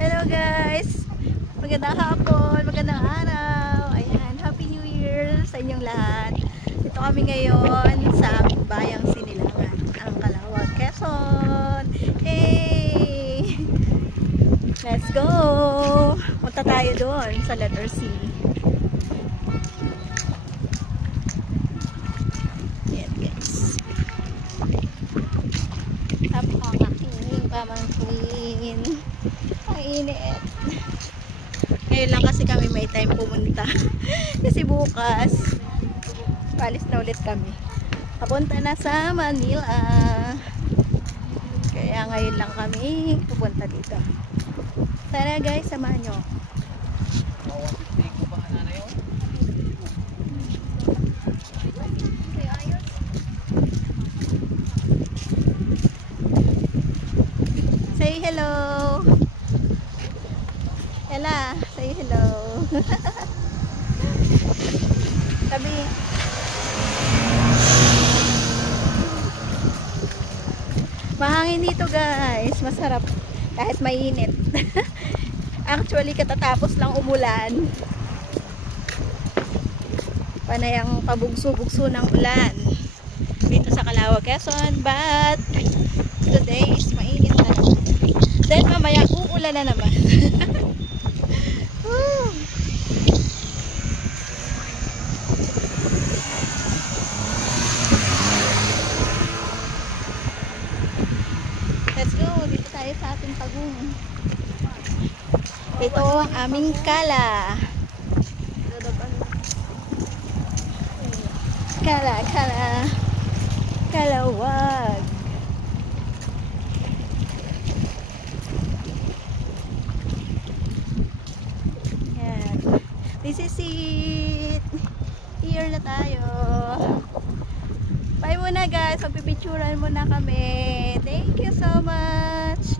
Hello guys! Magandang hapon, magandang araw. Ayan, Happy New Year sa inyong lahat. Ito kami ngayon sa aming bayang Sinilangan, ang Calauag, Quezon. Hey! Let's go! Punta tayo doon sa letter C. Ayan guys. Napakakinig pamangkin. Ang init. Ngayon lang kasi kami may time pumunta. Kasi bukas palis na ulit kami. Papunta na sa Manila. Kaya ngayon lang kami pupunta dito. Tara guys, samahan nyo. Say hello. Ella, say hello. Sabi. Mahangin dito guys, masarap kahit mainit. Actually katatapos lang umulan. Panay ang pabugso-bugso ng ulan dito sa Calauag, Quezon, but today is mainit na naman. Then mamaya uulan na naman. Let's go, dito tayo sa ating pagong. Ito ang aming kala. Calauag. Yan. This is it. Here na tayo. Bye muna guys. Magpipicturan muna kami. Thank you so much.